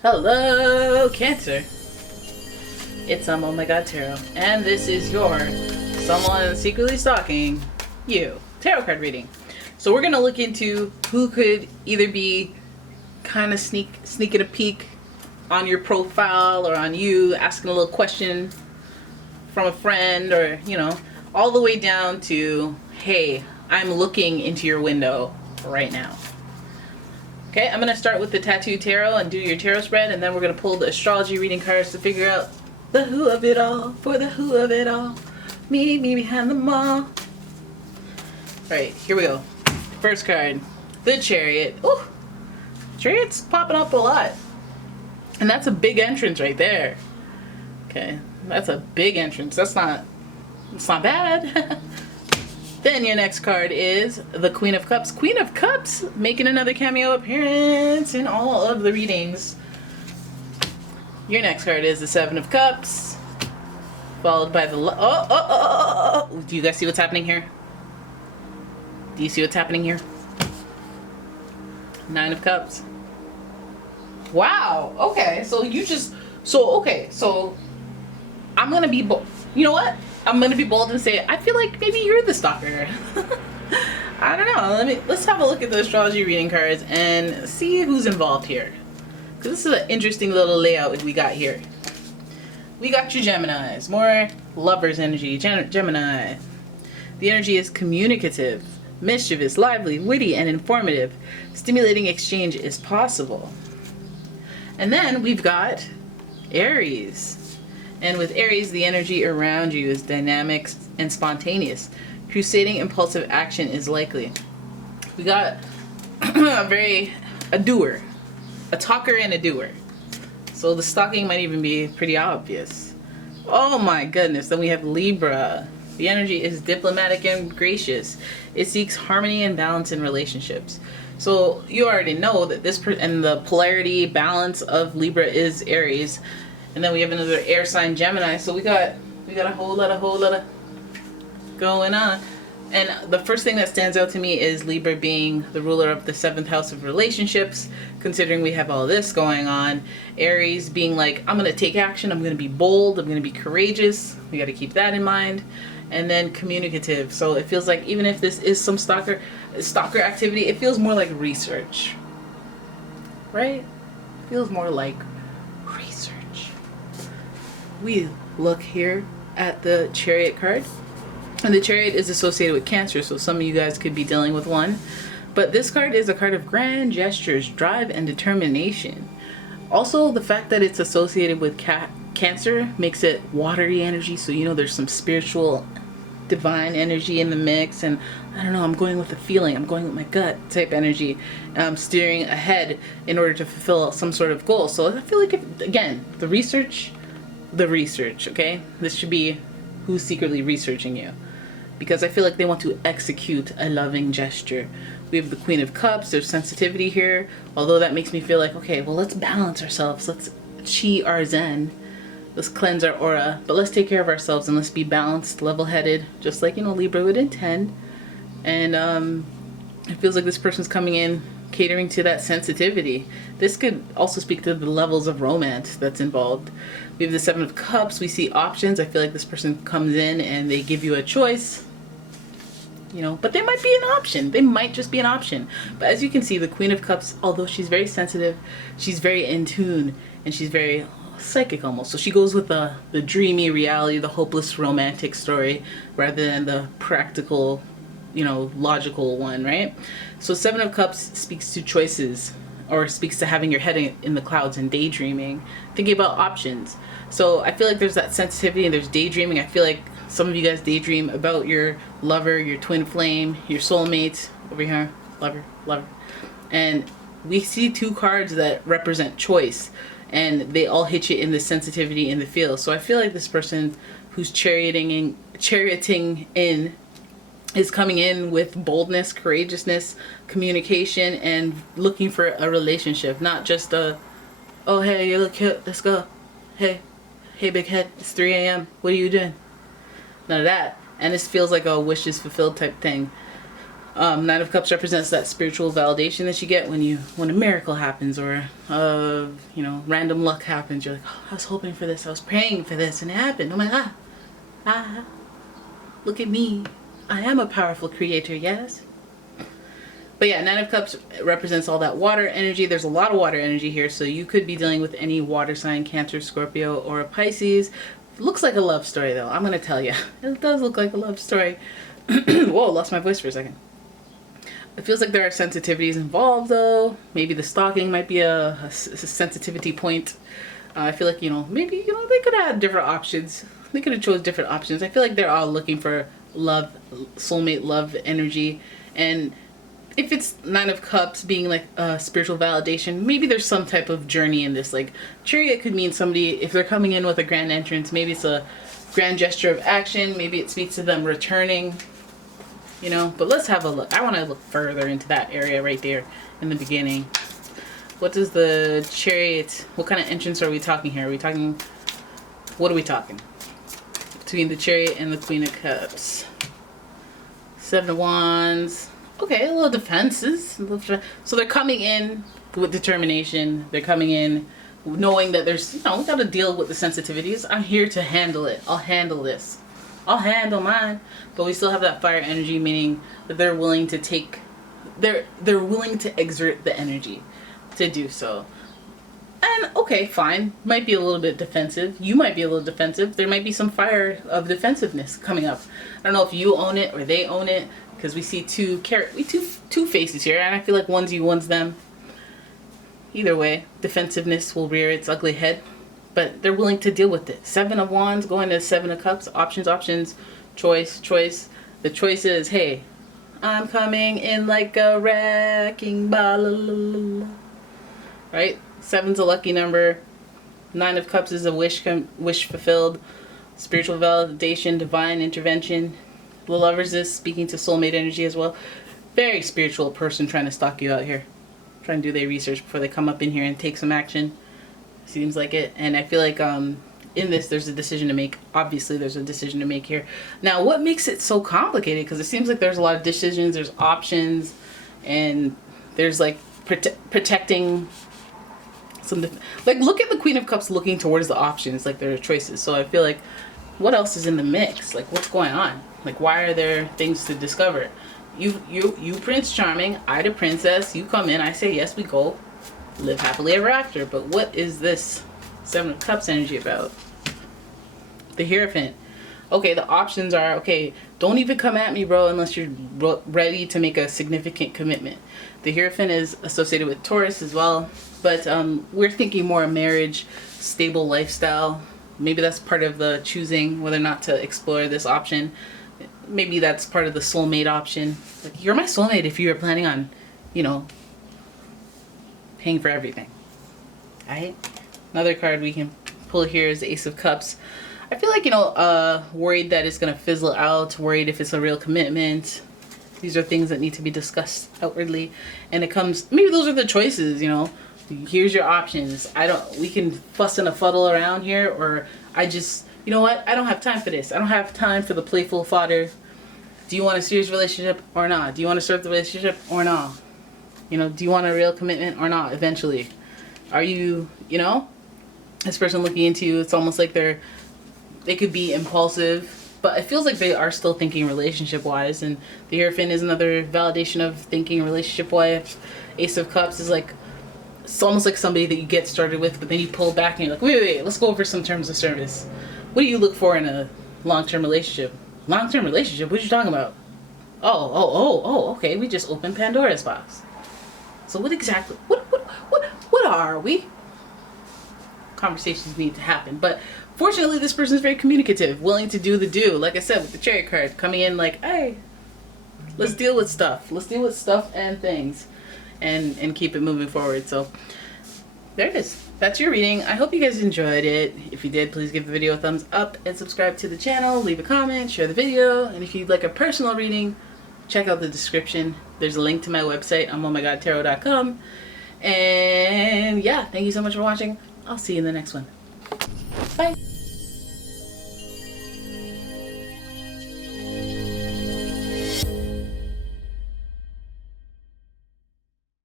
Hello, Cancer. It's umomgtarot, and this is your someone secretly stalking you tarot card reading. So we're gonna look into who could either be kind of sneaking a peek on your profile or on you, asking a little question from a friend, or all the way down to, hey, I'm looking into your window right now. Okay, I'm going to start with the Tattoo Tarot and do your tarot spread, and then we're going to pull the astrology reading cards to figure out the who of it all, for the who of it all, me behind them all. Alright, here we go. First card, the Chariot. Ooh, Chariot's popping up a lot. And that's a big entrance right there. Okay, that's a big entrance. It's not bad. Then your next card is the Queen of Cups. Queen of Cups making another cameo appearance in all of the readings. Your next card is the Seven of Cups, followed by the Do you guys see what's happening here? Do you see what's happening here? Nine of Cups. Wow. Okay. So I'm gonna be bold. You know what? I'm gonna be bold and say I feel like maybe you're the stalker. I don't know. Let's have a look at the astrology reading cards and see who's involved here. Because this is an interesting little layout we got here. We got your Geminis, more lovers energy. Gemini. The energy is communicative, mischievous, lively, witty, and informative. Stimulating exchange is possible. And then we've got Aries. And with Aries, the energy around you is dynamic and spontaneous. Crusading impulsive action is likely. We got a doer. A talker and a doer. So the stalking might even be pretty obvious. Oh my goodness. Then we have Libra. The energy is diplomatic and gracious. It seeks harmony and balance in relationships. So you already know that and the polarity balance of Libra is Aries. And then we have another air sign, Gemini. So we got a whole lot of going on. And the first thing that stands out to me is Libra being the ruler of the 7th house of relationships, considering we have all this going on. Aries being like, I'm going to take action. I'm going to be bold. I'm going to be courageous. We got to keep that in mind. And then communicative. So it feels like even if this is some stalker activity, it feels more like research. Right? It feels more like research. We look here at the Chariot card, and the Chariot is associated with Cancer, so some of you guys could be dealing with one. But this card is a card of grand gestures, drive, and determination. Also, the fact that it's associated with Cancer makes it watery energy, so there's some spiritual, divine energy in the mix, and I don't know, I'm going with the feeling, I'm going with my gut type energy, steering ahead in order to fulfill some sort of goal. So I feel like, again, the research, okay? This should be who's secretly researching you. Because I feel like they want to execute a loving gesture. We have the Queen of Cups, there's sensitivity here. Although that makes me feel like, okay, well, let's balance ourselves. Let's chi our zen. Let's cleanse our aura. But let's take care of ourselves and let's be balanced, level-headed. Just like, Libra would intend. And it feels like this person's coming in catering to that sensitivity. This could also speak to the levels of romance that's involved. We have the Seven of Cups. We see options. I feel like this person comes in and they give you a choice. But they might be an option. They might just be an option. But as you can see, the Queen of Cups, although she's very sensitive, she's very in tune, and she's very psychic almost. So she goes with the dreamy reality, the hopeless romantic story, rather than the practical, logical one, right? So Seven of Cups speaks to choices, or speaks to having your head in the clouds and daydreaming, thinking about options. So I feel like there's that sensitivity and there's daydreaming. I feel like some of you guys daydream about your lover, your twin flame, your soulmate over here, lover. And we see two cards that represent choice, and they all hit you in the sensitivity in the feel. So I feel like this person who's charioting in is coming in with boldness, courageousness, communication, and looking for a relationship, not just oh hey, you look cute, let's go, hey big head, it's 3 a.m. what are you doing? None of that. And this feels like a wishes fulfilled type thing. Nine of Cups represents that spiritual validation that you get when a miracle happens, or you know, random luck happens. You're like, oh, I was hoping for this, I was praying for this, and it happened. Oh my God, look at me, I am a powerful creator. Yes. But yeah, Nine of Cups represents all that water energy. There's a lot of water energy here, so you could be dealing with any water sign, Cancer, Scorpio, or a Pisces. Looks like a love story though, I'm gonna tell you. It does look like a love story. Whoa, lost my voice for a second. It feels like there are sensitivities involved though. Maybe the stalking might be a sensitivity point. I feel like, you know, maybe, you know, they could have had different options. They could have chose different options. I feel like they're all looking for love, soulmate love energy. And if it's Nine of Cups being like spiritual validation, maybe there's some type of journey in this. Like Chariot could mean somebody, if they're coming in with a grand entrance, maybe it's a grand gesture of action. Maybe it speaks to them returning. You know, but let's have a look. I want to look further into that area right there in the beginning. What does the Chariot, what kind of entrance are we talking here? Are we talking, what are we talking? Between the Chariot and the Queen of Cups. Seven of Wands. Okay, a little defenses. So they're coming in with determination. They're coming in knowing that there's, you know, we got to deal with the sensitivities. I'm here to handle it. I'll handle this. I'll handle mine. But we still have that fire energy, meaning that they're willing to take, they're willing to exert the energy to do so. And okay, fine, might be a little bit defensive. You might be a little defensive. There might be some fire of defensiveness coming up. I don't know if you own it or they own it, because we see two faces here, and I feel like one's you, one's them. Either way, defensiveness will rear its ugly head. But they're willing to deal with it. Seven of Wands going to Seven of Cups. Options, choice. The choice is, hey, I'm coming in like a wrecking ball. Right? Seven's a lucky number. Nine of Cups is a wish fulfilled. Spiritual validation, divine intervention. The Lovers is speaking to soulmate energy as well. Very spiritual person trying to stalk you out here. Trying to do their research before they come up in here and take some action. Seems like it. And I feel like in this there's a decision to make. Obviously there's a decision to make here. Now what makes it so complicated, because it seems like there's a lot of decisions, there's options, and there's like protecting some, like look at the Queen of Cups looking towards the options, like there are choices. So I feel like what else is in the mix? Like what's going on? Like why are there things to discover? You Prince Charming, I the princess, you come in, I say yes, we go. Live happily ever after. But what is this Seven of Cups energy about? The Hierophant. Okay, the options are, okay, don't even come at me, bro, unless you're ready to make a significant commitment. The Hierophant is associated with Taurus as well, but we're thinking more marriage, stable lifestyle. Maybe that's part of the choosing whether or not to explore this option. Maybe that's part of the soulmate option. Like, you're my soulmate if you are planning on, you know, paying for everything. Alright? Another card we can pull here is the Ace of Cups. I feel like, you know, worried that it's going to fizzle out, worried if it's a real commitment. These are things that need to be discussed outwardly. And it comes, maybe those are the choices, you know. Here's your options. We can fuss and a fuddle around here, or I just, you know what? I don't have time for this. I don't have time for the playful fodder. Do you want a serious relationship or not? Do you want to start the relationship or not? You know, do you want a real commitment or not eventually? Are you, you know, this person looking into you, it's almost like they could be impulsive, but it feels like they are still thinking relationship-wise, and the Hierophant is another validation of thinking relationship-wise. Ace of Cups is like, it's almost like somebody that you get started with, but then you pull back and you're like, wait, let's go over some terms of service. What do you look for in a long-term relationship? Long-term relationship? What are you talking about? Oh, okay, we just opened Pandora's box. So what exactly, what are we? Conversations need to happen. But fortunately, this person is very communicative, willing to do the do. Like I said, with the Chariot card, coming in like, hey, let's deal with stuff. Let's deal with stuff and things and keep it moving forward. So there it is. That's your reading. I hope you guys enjoyed it. If you did, please give the video a thumbs up and subscribe to the channel. Leave a comment, share the video. And if you'd like a personal reading, check out the description. There's a link to my website, umomgtarot.com. And yeah, thank you so much for watching. I'll see you in the next one. Bye.